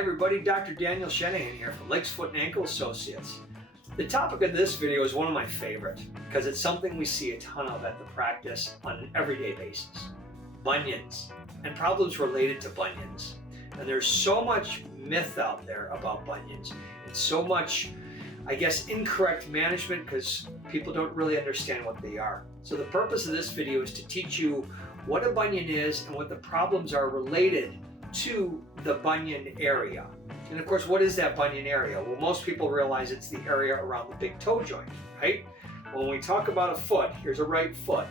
everybody, Dr. Daniel Shanahan here from Legs, Foot, and Ankle Associates. The topic of this video is one of my favorite because it's something we see a ton of at the practice on an everyday basis. Bunions and problems related to bunions. And there's so much myth out there about bunions and so much, I guess, incorrect management because people don't really understand what they are. So the purpose of this video is to teach you what a bunion is and what the problems are related to the bunion area. And of course, what is that bunion area? Well, most people realize it's the area around the big toe joint, right? When we talk about a foot, here's a right foot.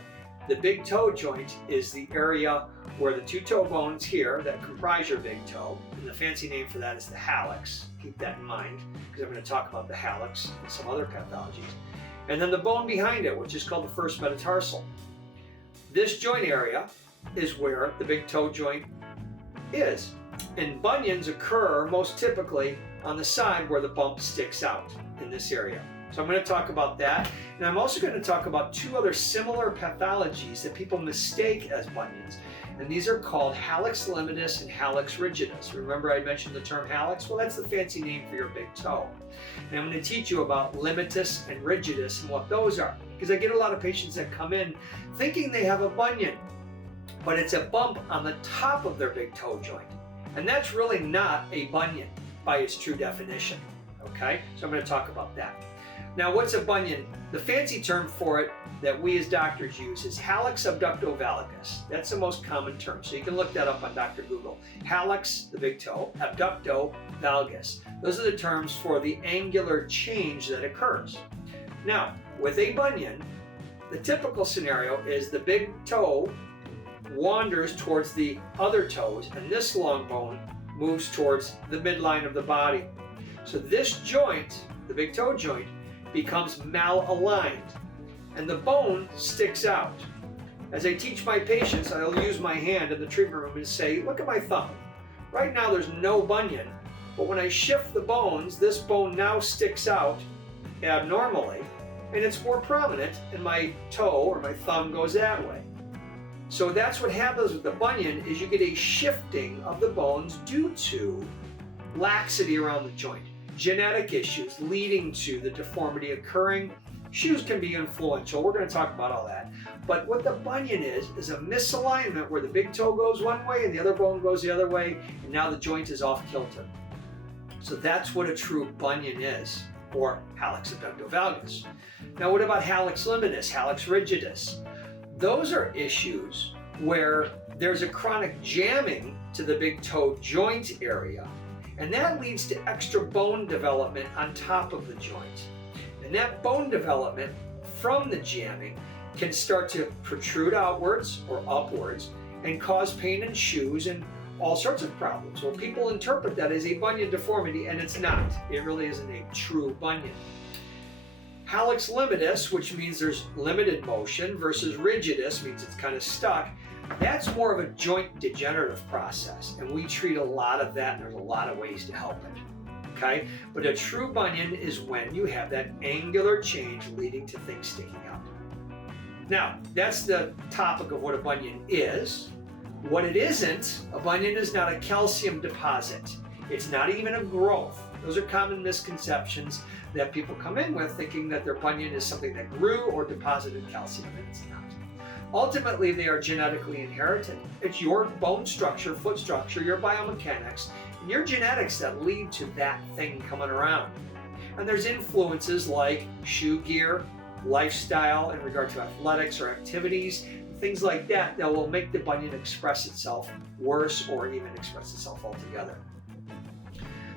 The big toe joint is the area where the two toe bones here that comprise your big toe, and the fancy name for that is the hallux. Keep that in mind because I'm going to talk about the hallux and some other pathologies. And then the bone behind it, which is called the first metatarsal. This joint area is where the big toe joint is. And bunions occur most typically on the side where the bump sticks out in this area. So I'm going to talk about that. And I'm also going to talk about two other similar pathologies that people mistake as bunions. And these are called hallux limitus and hallux rigidus. Remember I mentioned the term hallux? Well, that's the fancy name for your big toe. And I'm going to teach you about limitus and rigidus and what those are. Because I get a lot of patients that come in thinking they have a bunion, but it's a bump on the top of their big toe joint. And that's really not a bunion by its true definition, okay? So I'm going to talk about that. Now, what's a bunion? The fancy term for it that we as doctors use is hallux abductovalgus. That's the most common term, so you can look that up on Dr. Google. Hallux, the big toe, abductovalgus. Those are the terms for the angular change that occurs. Now, with a bunion, the typical scenario is the big toe wanders towards the other toes, and this long bone moves towards the midline of the body. So this joint, the big toe joint, becomes malaligned, and the bone sticks out. As I teach my patients, I'll use my hand in the treatment room and say, look at my thumb. Right now there's no bunion, but when I shift the bones, this bone now sticks out abnormally, and it's more prominent, and my toe or my thumb goes that way. So that's what happens with the bunion, is you get a shifting of the bones due to laxity around the joint. Genetic issues leading to the deformity occurring. Shoes can be influential. We're going to talk about all that. But what the bunion is a misalignment where the big toe goes one way and the other bone goes the other way, and now the joint is off kilter. So that's what a true bunion is, or hallux abductovalgus. Now what about hallux limitus, hallux rigidus? Those are issues where there's a chronic jamming to the big toe joint area, and that leads to extra bone development on top of the joint. And that bone development from the jamming can start to protrude outwards or upwards and cause pain in shoes and all sorts of problems. Well, people interpret that as a bunion deformity, and it's not. It really isn't a true bunion. Hallux limitus, which means there's limited motion, versus rigidus, means it's kind of stuck. That's more of a joint degenerative process, and we treat a lot of that, and there's a lot of ways to help it, okay? But a true bunion is when you have that angular change leading to things sticking out. Now, that's the topic of what a bunion is. What it isn't, a bunion is not a calcium deposit. It's not even a growth. Those are common misconceptions that people come in with, thinking that their bunion is something that grew or deposited calcium, and it's not. Ultimately, they are genetically inherited. It's your bone structure, foot structure, your biomechanics, and your genetics that lead to that thing coming around. And there's influences like shoe gear, lifestyle in regard to athletics or activities, things like that that will make the bunion express itself worse or even express itself altogether.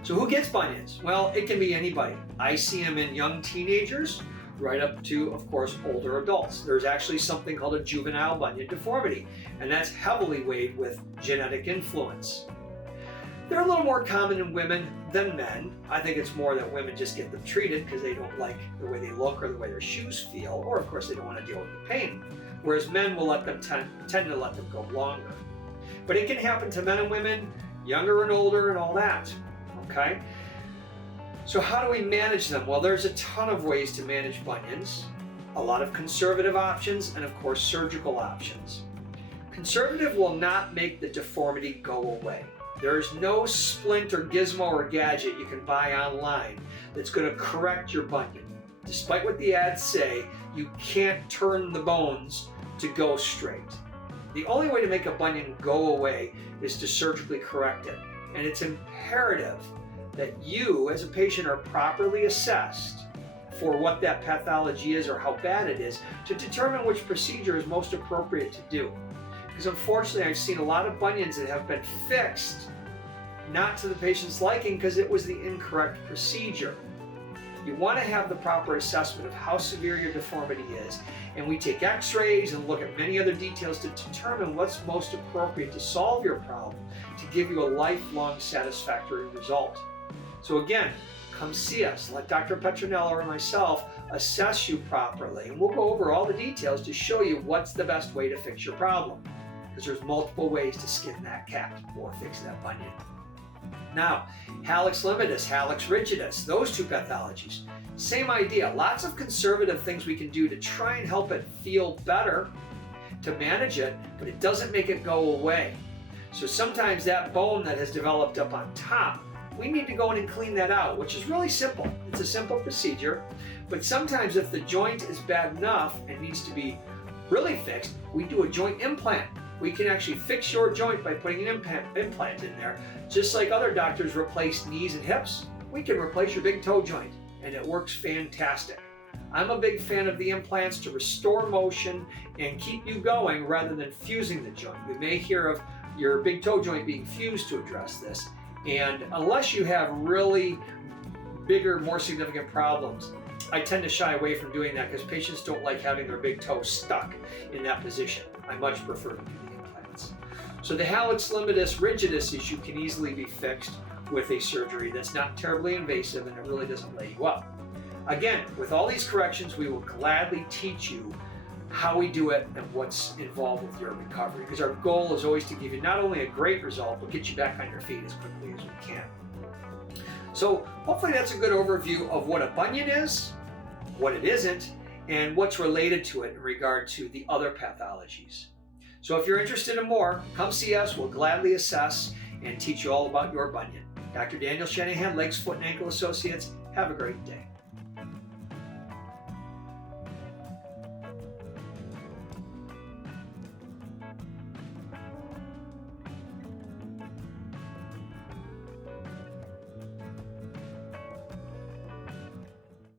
So who gets bunions? Well, it can be anybody. I see them in young teenagers right up to, of course, older adults. There's actually something called a juvenile bunion deformity, and that's heavily weighed with genetic influence. They're a little more common in women than men. I think it's more that women just get them treated because they don't like the way they look or the way their shoes feel, or of course they don't want to deal with the pain. Whereas men will let them tend to let them go longer. But it can happen to men and women, younger and older and all that. Okay? So how do we manage them? Well, there's a ton of ways to manage bunions. A lot of conservative options and of course surgical options. Conservative will not make the deformity go away. There's no splint or gizmo or gadget you can buy online that's going to correct your bunion. Despite what the ads say, you can't turn the bones to go straight. The only way to make a bunion go away is to surgically correct it. And it's imperative that you, as a patient, are properly assessed for what that pathology is or how bad it is to determine which procedure is most appropriate to do. Because unfortunately, I've seen a lot of bunions that have been fixed not to the patient's liking because it was the incorrect procedure. You want to have the proper assessment of how severe your deformity is, and we take x-rays and look at many other details to determine what's most appropriate to solve your problem, to give you a lifelong satisfactory result. So again, come see us. Let Dr. Petronello or myself assess you properly, and we'll go over all the details to show you what's the best way to fix your problem. Because there's multiple ways to skin that cat or fix that bunion. Now, hallux limitus, hallux rigidus, those two pathologies, same idea. Lots of conservative things we can do to try and help it feel better, to manage it, but it doesn't make it go away. So sometimes that bone that has developed up on top, we need to go in and clean that out, which is really simple. It's a simple procedure, but sometimes if the joint is bad enough and needs to be really fixed, we do a joint implant. We can actually fix your joint by putting an implant in there. Just like other doctors replace knees and hips, we can replace your big toe joint, and it works fantastic. I'm a big fan of the implants to restore motion and keep you going rather than fusing the joint. We may hear of your big toe joint being fused to address this, and unless you have really bigger, more significant problems, I tend to shy away from doing that because patients don't like having their big toe stuck in that position. I much prefer to do the implants. So the hallux limitus rigidus issue can easily be fixed with a surgery that's not terribly invasive and it really doesn't lay you up. Again, with all these corrections, we will gladly teach you how we do it and what's involved with your recovery, because our goal is always to give you not only a great result, but get you back on your feet as quickly as we can. So hopefully that's a good overview of what a bunion is, what it isn't, and what's related to it in regard to the other pathologies. So if you're interested in more, come see us. We'll gladly assess and teach you all about your bunion. Dr. Daniel Shanahan, Legs, Foot and Ankle Associates. Have a great day.